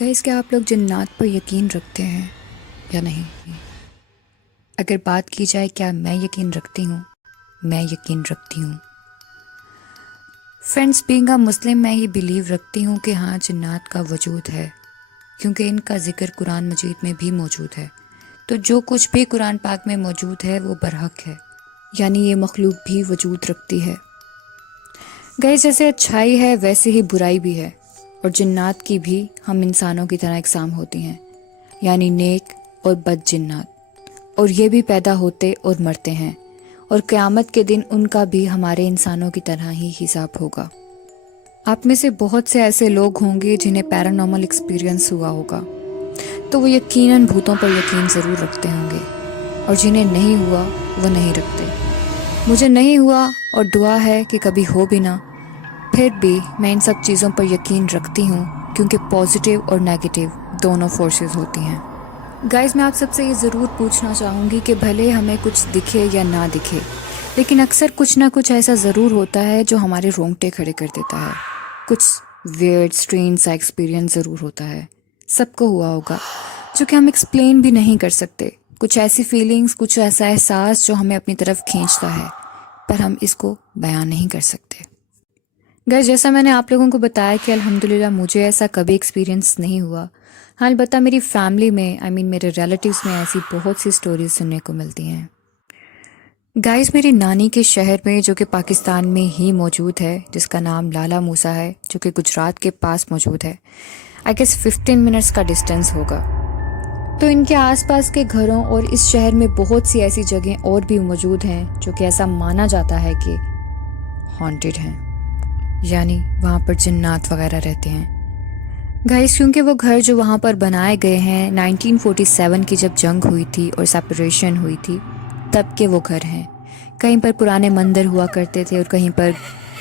Guys کیا آپ لوگ جنات پر یقین رکھتے ہیں یا نہیں؟ اگر بات کی جائے کیا میں یقین رکھتی ہوں، میں یقین رکھتی ہوں فرینڈس، بینگ اے مسلم میں یہ بلیو رکھتی ہوں کہ ہاں جنات کا وجود ہے، کیونکہ ان کا ذکر قرآن مجید میں بھی موجود ہے۔ تو جو کچھ بھی قرآن پاک میں موجود ہے وہ برحق ہے، یعنی یہ مخلوق بھی وجود رکھتی ہے۔ گائز جیسے اچھائی ہے ویسے ہی برائی بھی ہے، اور جنات کی بھی ہم انسانوں کی طرح اقسام ہوتی ہیں، یعنی نیک اور بد جنات، اور یہ بھی پیدا ہوتے اور مرتے ہیں، اور قیامت کے دن ان کا بھی ہمارے انسانوں کی طرح ہی حساب ہوگا۔ آپ میں سے بہت سے ایسے لوگ ہوں گے جنہیں پیرانارمل ایکسپیرینس ہوا ہوگا، تو وہ یقیناً بھوتوں پر یقین ضرور رکھتے ہوں گے، اور جنہیں نہیں ہوا وہ نہیں رکھتے۔ مجھے نہیں ہوا اور دعا ہے کہ کبھی ہو بھی نہ، پھر بھی میں ان سب چیزوں پر یقین رکھتی ہوں، کیونکہ پازیٹیو اور نیگیٹیو دونوں فورسز ہوتی ہیں۔ گائز میں آپ سب سے یہ ضرور پوچھنا چاہوں گی کہ بھلے ہمیں کچھ دکھے یا نہ دکھے، لیکن اکثر کچھ نہ کچھ ایسا ضرور ہوتا ہے جو ہمارے رونگٹے کھڑے کر دیتا ہے۔ کچھ ویئرڈ اسٹرینج سا ایکسپیرینس ضرور ہوتا ہے، سب کو ہوا ہوگا، جو کہ ہم ایکسپلین بھی نہیں کر سکتے۔ کچھ ایسی فیلنگز، کچھ ایسا احساس جو ہمیں اپنی طرف کھینچتا ہے، پر ہم اس کو بیان نہیں کر سکتے۔ گائز جیسا میں نے آپ لوگوں کو بتایا کہ الحمدللہ مجھے ایسا کبھی ایکسپیرینس نہیں ہوا، ہاں البتہ میری فیملی میں میرے ریلیٹیوز میں ایسی بہت سی سٹوریز سننے کو ملتی ہیں۔ گائز میری نانی کے شہر میں، جو کہ پاکستان میں ہی موجود ہے، جس کا نام لالا موسیٰ ہے، جو کہ گجرات کے پاس موجود ہے، آئی گیس 15 منٹس کا ڈسٹینس ہوگا۔ تو ان کے آس پاس کے گھروں اور اس شہر میں بہت سی ایسی جگہیں اور بھی موجود ہیں جو کہ ایسا مانا جاتا ہے کہ ہانٹڈ ہیں، یعنی وہاں پر جنات وغیرہ رہتے ہیں۔ گائز کیونکہ وہ گھر جو وہاں پر بنائے گئے ہیں 1947 کی جب جنگ ہوئی تھی اور سپریشن ہوئی تھی تب کے وہ گھر ہیں۔ کہیں پر پرانے مندر ہوا کرتے تھے اور کہیں پر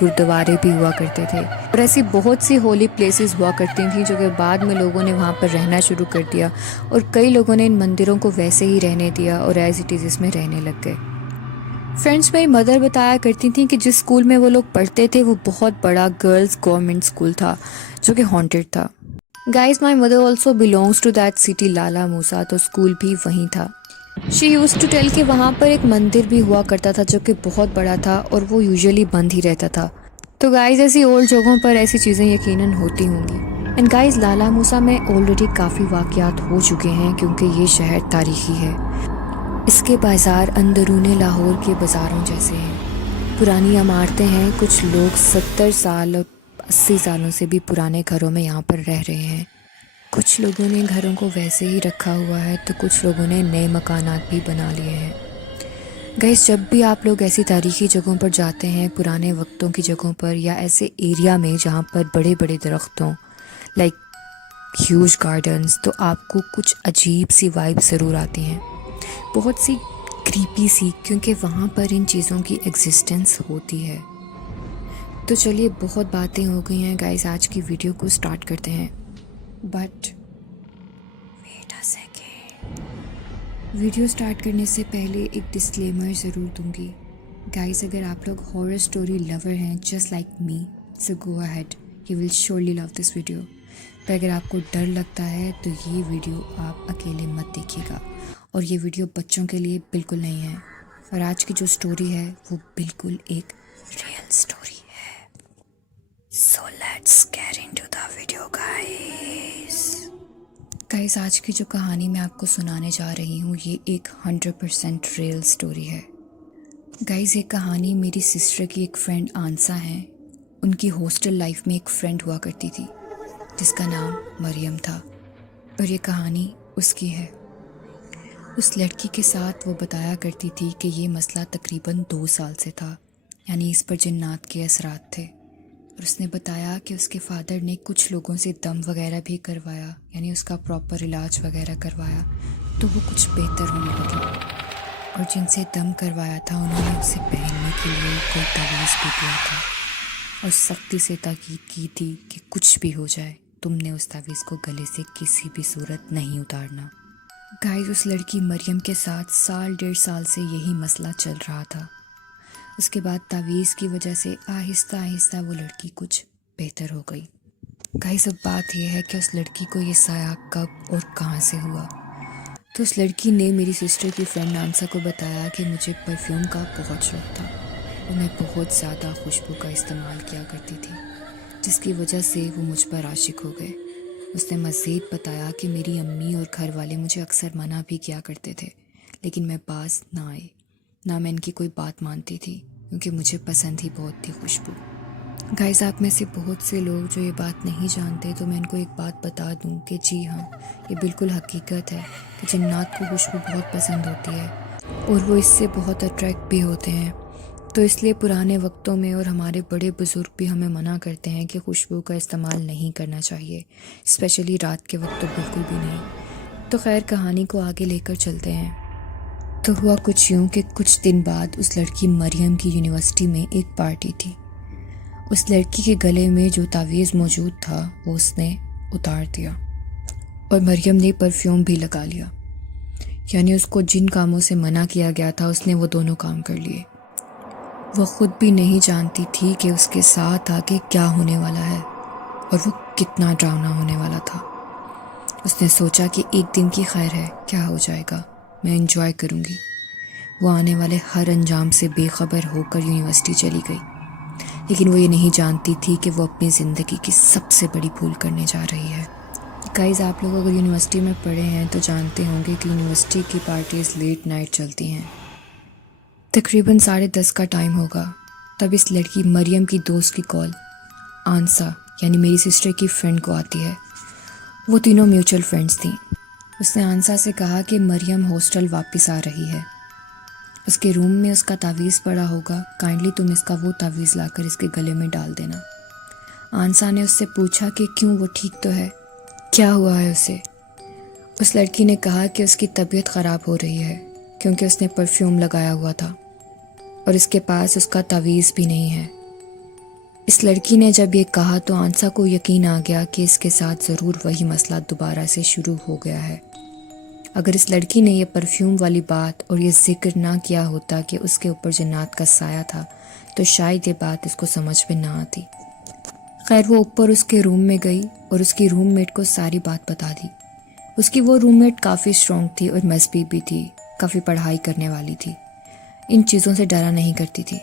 گردوارے بھی ہوا کرتے تھے، اور ایسی بہت سی ہولی پلیسز ہوا کرتی تھیں جو کہ بعد میں لوگوں نے وہاں پر رہنا شروع کر دیا، اور کئی لوگوں نے ان مندروں کو ویسے ہی رہنے دیا اور ایز اٹ از اس میں رہنے لگ گئے۔ فرینڈس میری مدر بتایا کرتی تھیں کہ جس اسکول میں وہ لوگ پڑھتے تھے وہ بہت بڑا گرلز گورنمنٹ اسکول تھا جو کہ ہانٹڈ تھا۔ Guys my mother also belongs to that city Lala Musa, تو اسکول بھی وہیں تھا۔ شی یوز ٹو ٹیل کہ وہاں پر ایک مندر بھی ہوا کرتا تھا جو کہ بہت بڑا تھا اور وہ یوزلی بند ہی رہتا تھا۔ تو گائز ایسی اولڈ جگہوں پر ایسی چیزیں یقیناً ہوتی ہوں گی۔ اینڈ گائز لالا موسیٰ میں آلریڈی کافی واقعات ہو چکے ہیں کیونکہ یہ شہر تاریخی ہے۔ اس کے بازار اندرون لاہور کے بازاروں جیسے ہیں، پرانی عمارتیں ہیں، کچھ لوگ 70 سال اور 80 سالوں سے بھی پرانے گھروں میں یہاں پر رہ رہے ہیں۔ کچھ لوگوں نے گھروں کو ویسے ہی رکھا ہوا ہے تو کچھ لوگوں نے نئے مکانات بھی بنا لیے ہیں۔ گائز جب بھی آپ لوگ ایسی تاریخی جگہوں پر جاتے ہیں، پرانے وقتوں کی جگہوں پر، یا ایسے ایریا میں جہاں پر بڑے بڑے درخت ہوں، لائک ہیوج گارڈنز، تو آپ کو کچھ عجیب سی وائب ضرور آتی ہیں، بہت سی کریپی سی، کیونکہ وہاں پر ان چیزوں کی ایگزسٹنس ہوتی ہے۔ تو چلیے بہت باتیں ہو گئی ہیں گائز، آج کی ویڈیو کو سٹارٹ کرتے ہیں، but wait a second, video start کرنے سے پہلے ایک ڈسکلیمر ضرور دوں گی۔ گائز اگر آپ لوگ ہارر اسٹوری لور ہیں just like me, so go ahead, you will surely love this video. پر اگر آپ کو ڈر لگتا ہے تو یہ ویڈیو آپ اکیلے مت دیکھیے گا، اور یہ ویڈیو بچوں کے لیے بالکل نہیں ہے، اور آج کی جو اسٹوری ہے وہ بالکل ایک ریئل اسٹوری ہے۔ So let's get into the video guys آج کی جو کہانی میں آپ کو سنانے جا رہی ہوں یہ ایک 100% ریئل اسٹوری ہے۔ گائز یہ کہانی میری سسٹر کی ایک فرینڈ آنسا ہیں، ان کی ہاسٹل لائف میں ایک فرینڈ ہوا کرتی تھی جس کا نام مریم تھا، پر یہ کہانی اس کی ہے۔ اس لڑکی کے ساتھ وہ بتایا کرتی تھی کہ یہ مسئلہ تقریباً 2 سال سے تھا، یعنی اس پر جنات کے اثرات تھے، اور اس نے بتایا کہ اس کے فادر نے کچھ لوگوں سے دم وغیرہ بھی کروایا، یعنی اس کا پراپر علاج وغیرہ کروایا، تو وہ کچھ بہتر ہونے لگی، اور جن سے دم کروایا تھا انہوں نے اسے پہننے کے لیے کوئی تعویذ بھی دیا تھا، اور سختی سے تاکید کی تھی کہ کچھ بھی ہو جائے تم نے اس تعویذ کو گلے سے کسی بھی صورت نہیں اتارنا۔ گائز اس لڑکی مریم کے ساتھ 1.5 سال سے یہی مسئلہ چل رہا تھا۔ اس کے بعد تعویذ کی وجہ سے آہستہ آہستہ وہ لڑکی کچھ بہتر ہو گئی۔ गाइस अब बात यह है कि उस लड़की को ये साया कब और कहाँ से हुआ। तो उस लड़की ने मेरी सिस्टर की फ्रेंड नानसा को बताया कि मुझे परफ्यूम का बहुत शौक था और मैं बहुत ज़्यादा खुशबू का इस्तेमाल किया करती थी, जिसकी वजह से वो मुझ पर आशिक हो गए। उसने मज़ीद बताया कि मेरी अम्मी और घर वाले मुझे अक्सर मना भी किया करते थे, लेकिन मैं पास ना आई, ना मैं इनकी कोई बात मानती थी, क्योंकि मुझे पसंद ही बहुत थी खुशबू। गाइस आप में से बहुत से लोग जो ये बात नहीं जानते, तो मैं इनको एक बात बता दूं कि जी हाँ, ये बिल्कुल हकीकत है कि जिन्नात को खुशबू बहुत पसंद होती है और वो इससे बहुत अट्रैक्ट भी होते हैं। तो इसलिए पुराने वक्तों में और हमारे बड़े बुज़ुर्ग भी हमें मना करते हैं कि खुशबू का इस्तेमाल नहीं करना चाहिए, स्पेशली रात के वक्त तो बिल्कुल भी नहीं। तो खैर कहानी को आगे लेकर चलते हैं। तो हुआ कुछ यूँ कि कुछ दिन बाद उस लड़की मरियम की यूनिवर्सिटी में एक पार्टी थी। उस लड़की के गले में जो तावीज़ मौजूद था वो उसने उतार दिया और मरियम ने परफ्यूम भी लगा लिया। यानी उसको जिन कामों से मना किया गया था उसने वो दोनों काम कर लिए। वो खुद भी नहीं जानती थी कि उसके साथ आगे क्या होने वाला है और वो कितना डरावना होने वाला था। उसने सोचा कि एक दिन की खैर है, क्या हो जाएगा, मैं एंजॉय करूँगी। वो आने वाले हर अंजाम से बेखबर होकर यूनिवर्सिटी चली गई, लेकिन वो ये नहीं जानती थी कि वो अपनी ज़िंदगी की सबसे बड़ी भूल करने जा रही है। गाइस आप लोग अगर यूनिवर्सिटी में पढ़े हैं तो जानते होंगे कि यूनिवर्सिटी की पार्टीज़ लेट नाइट चलती हैं। तकरीबन 10:30 का टाइम होगा, तब इस लड़की मरियम की दोस्त की कॉल आंसा यानी मेरी सिस्टर की फ्रेंड को आती है। वो तीनों म्यूचुअल फ्रेंड्स थीं। उसने आंसा से कहा कि मरियम हॉस्टल वापस आ रही है, उसके रूम में उसका तावीज़ पड़ा होगा, काइंडली तुम इसका वो तावीज़ लाकर इसके गले में डाल देना। आंसा ने उससे पूछा कि क्यों, वो ठीक तो है, क्या हुआ है उसे। उस लड़की ने कहा कि उसकी तबीयत ख़राब हो रही है क्योंकि उसने परफ्यूम लगाया हुआ था और इसके पास उसका तावीज़ भी नहीं है। इस लड़की ने जब ये कहा तो आंसा को यकीन आ गया कि इसके साथ ज़रूर वही मसला दोबारा से शुरू हो गया है। अगर इस लड़की ने यह परफ्यूम वाली बात और ये जिक्र ना किया होता कि उसके ऊपर जन्नात का साया था, तो शायद ये बात इसको समझ में ना आती। खैर वो ऊपर उसके रूम में गई और उसकी रूममेट को सारी बात बता दी। उसकी वो रूममेट काफ़ी स्ट्रॉन्ग थी और मजबूत भी थी, काफ़ी पढ़ाई करने वाली थी, इन चीज़ों से डरा नहीं करती थी।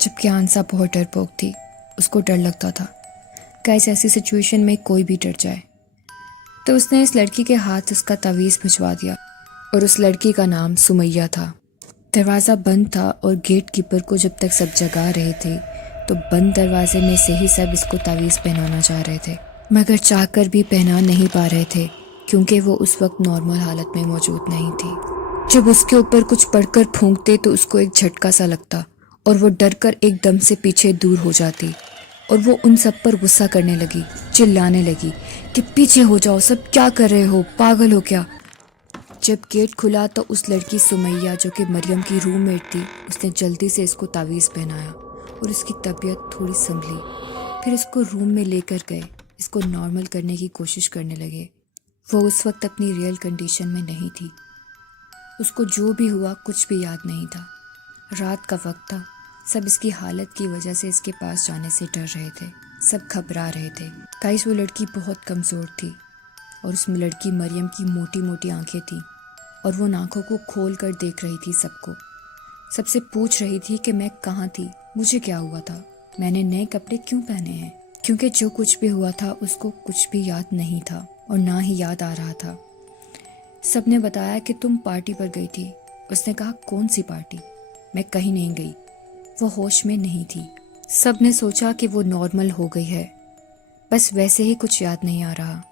जबकि आंसा बहुत डरपोक थी, उसको डर लगता था कैसे ऐसी सिचुएशन में कोई भी डर जाए। तो उसने इस लड़की के हाथ उसका तावीज़ भिजवा दिया और उस लड़की का नाम सुमैया था। दरवाज़ा बंद था और गेट कीपर को जब तक सब जगा रहे थे तो बंद दरवाजे में से ही सब इसको तावीज़ पहनाना चाह रहे थे, मगर चाहकर भी पहना नहीं पा रहे थे क्योंकि वो उस वक्त नॉर्मल हालत में मौजूद नहीं थी। जब उसके ऊपर कुछ पड़कर फूंकते तो उसको एक झटका सा लगता और वो डर कर एकदम से पीछे दूर हो जाती और वो उन सब पर गुस्सा करने लगी, चिल्लाने लगी कि पीछे हो जाओ, सब क्या कर रहे हो, पागल हो क्या। जब गेट खुला तो उस लड़की सुमैया जो कि मरियम की रूममेट थी, उसने जल्दी से इसको तावीज़ पहनाया और उसकी तबीयत थोड़ी संभली। फिर इसको रूम में लेकर गए, इसको नॉर्मल करने की कोशिश करने लगे। वो उस वक्त अपनी रियल कंडीशन में नहीं थी, उसको जो भी हुआ कुछ भी याद नहीं था। रात का वक्त था, सब इसकी हालत की वजह से इसके पास जाने से डर रहे थे, सब घबरा रहे थे। गाइस वो लड़की बहुत कमज़ोर थी और उस लड़की मरियम की मोटी मोटी आंखें थीं और वो आंखों को खोल कर देख रही थी सबको, सबसे पूछ रही थी कि मैं कहाँ थी, मुझे क्या हुआ था, मैंने नए कपड़े क्यों पहने हैं, क्योंकि जो कुछ भी हुआ था उसको कुछ भी याद नहीं था और ना ही याद आ रहा था। सब ने बताया कि तुम पार्टी पर गई थी। उसने कहा कौन सी पार्टी, मैं कहीं नहीं गई, वो होश में नहीं थी। सब ने सोचा कि वो नॉर्मल हो गई है, बस वैसे ही कुछ याद नहीं आ रहा।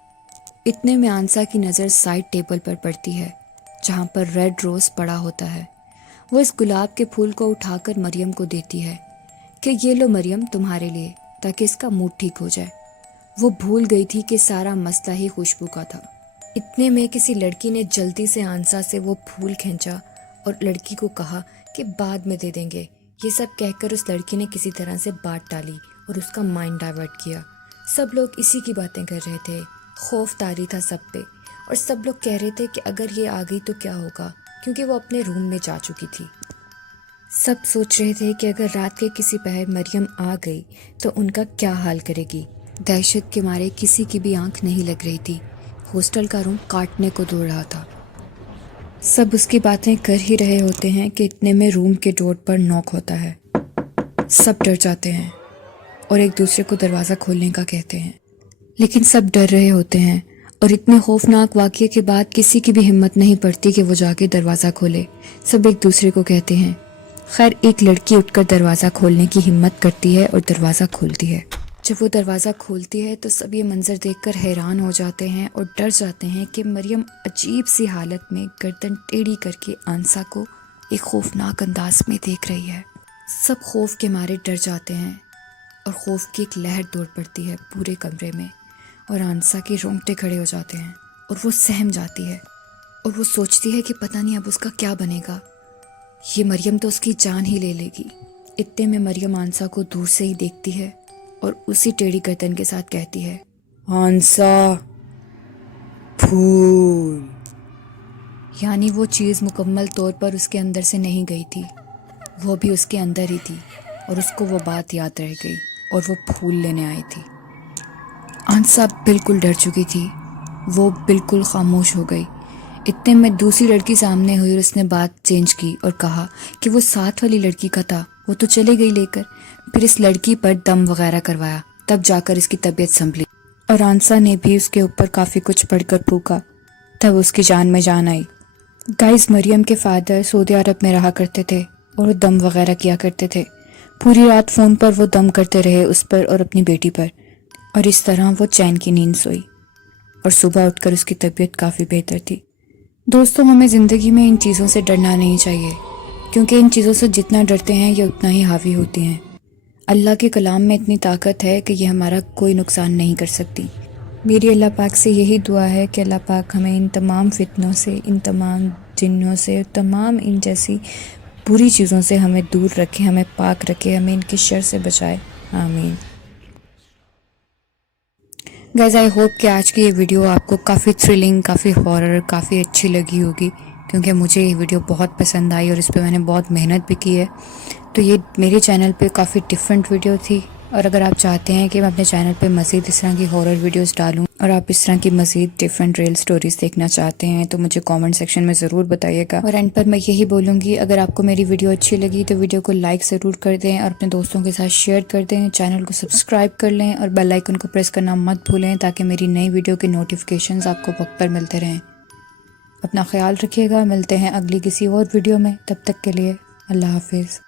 इतने में आंसा की नज़र साइड टेबल पर पड़ती है जहाँ पर रेड रोज़ पड़ा होता है। वो इस गुलाब के फूल को उठाकर मरियम को देती है कि ये लो मरियम तुम्हारे लिए, ताकि इसका मूड ठीक हो जाए। वो भूल गई थी कि सारा मसला ही खुशबू का था। इतने में किसी लड़की ने जल्दी से आंसा से वो फूल खींचा और लड़की को कहा कि बाद में दे देंगे। ये सब कहकर उस लड़की ने किसी तरह से बात टाली और उसका माइंड डाइवर्ट किया। सब लोग इसी की बातें कर रहे थे, खौफ तारी था सब पे और सब लोग कह रहे थे कि अगर ये आ गई तो क्या होगा, क्योंकि वो अपने रूम में जा चुकी थी। सब सोच रहे थे कि अगर रात के किसी पहर मरियम आ गई तो उनका क्या हाल करेगी। दहशत के मारे किसी की भी आंख नहीं लग रही थी। हॉस्टल का रूम काटने को दौड़ रहा था। सब उसकी बातें कर ही रहे होते हैं कि इतने में रूम के डोर पर नॉक होता है। सब डर जाते हैं और एक दूसरे को दरवाज़ा खोलने का कहते हैं, लेकिन सब डर रहे होते हैं और इतने खौफनाक वाक़ये के बाद किसी की भी हिम्मत नहीं पड़ती कि वो जाके दरवाज़ा खोले। सब एक दूसरे को कहते हैं। खैर एक लड़की उठकर दरवाज़ा खोलने की हिम्मत करती है और दरवाज़ा खोलती है। जब वो दरवाज़ा खोलती है तो सब ये मंज़र देखकर हैरान हो जाते हैं और डर जाते हैं कि मरियम अजीब सी हालत में गर्दन टेढ़ी करके आंसा को एक खौफनाक अंदाज में देख रही है। सब खौफ के मारे डर जाते हैं और खौफ की एक लहर दौड़ पड़ती है पूरे कमरे में और आंसा के रोंगटे खड़े हो जाते हैं और वो सहम जाती है और वो सोचती है कि पता नहीं अब उसका क्या बनेगा। ये मरियम तो उसकी जान ही ले लेगी। इतने में मरियम आंसा को दूर से ही देखती है और उसी टेढ़ी गर्दन के साथ कहती है, आंसा फूल। यानी वो चीज़ मुकम्मल तौर पर उसके अंदर से नहीं गई थी, वो भी उसके अंदर ही थी और उसको वो बात याद रह गई और वो फूल लेने आई थी। आंसा बिल्कुल डर चुकी थी, वो बिल्कुल खामोश हो गई। इतने में दूसरी लड़की सामने हुई और उसने बात चेंज की और कहा कि वो साथ वाली लड़की का था, वो तो चले गई लेकर। फिर इस लड़की पर दम वगैरह करवाया, तब जाकर इसकी तबीयत संभली और आंसा ने भी उसके ऊपर काफ़ी कुछ पढ़कर फूका, तब उसकी जान में जान आई। गाइस, मरियम के फादर सऊदी अरब में रहा करते थे और वो दम वगैरह किया करते थे। पूरी रात फ़ोन पर वो दम करते रहे उस पर और अपनी बेटी पर, और इस तरह वो चैन की नींद सोई और सुबह उठकर उसकी तबीयत काफ़ी बेहतर थी। दोस्तों, हमें ज़िंदगी में इन चीज़ों से डरना नहीं चाहिए, क्योंकि इन चीज़ों से जितना डरते हैं ये उतना ही हावी होती हैं। अल्लाह के कलाम में इतनी ताकत है कि ये हमारा कोई नुकसान नहीं कर सकती। मेरी अल्लाह पाक से यही दुआ है कि अल्लाह पाक हमें इन तमाम फितनों से, इन तमाम जिन्नों से, तमाम इन जैसी बुरी चीज़ों से हमें दूर रखे, हमें पाक रखे, हमें इनकी शर से बचाए। आमीन। गाइस, आई होप कि आज की ये वीडियो आपको काफ़ी थ्रिलिंग, काफ़ी हॉरर, काफ़ी अच्छी लगी होगी, क्योंकि मुझे ये वीडियो बहुत पसंद आई और इस पर मैंने बहुत मेहनत भी की है। तो ये मेरे चैनल पे काफ़ी डिफरेंट वीडियो थी, और अगर आप चाहते हैं कि मैं अपने चैनल पे मज़ीद इस तरह की हॉरर वीडियोस डालूं और आप इस तरह की मज़ीद डिफरेंट रियल स्टोरीज़ देखना चाहते हैं तो मुझे कमेंट सेक्शन में ज़रूर बताइएगा। और एंड पर मैं यही बोलूँगी, अगर आपको मेरी वीडियो अच्छी लगी तो वीडियो को लाइक ज़रूर कर दें और अपने दोस्तों के साथ शेयर कर दें, चैनल को सब्सक्राइब कर लें और बेल आइकन को प्रेस करना मत भूलें, ताकि मेरी नई वीडियो के नोटिफिकेशंस आपको वक्त पर मिलते रहें। अपना ख्याल रखिएगा, मिलते हैं अगली किसी और वीडियो में। तब तक के लिए अल्लाह हाफिज़।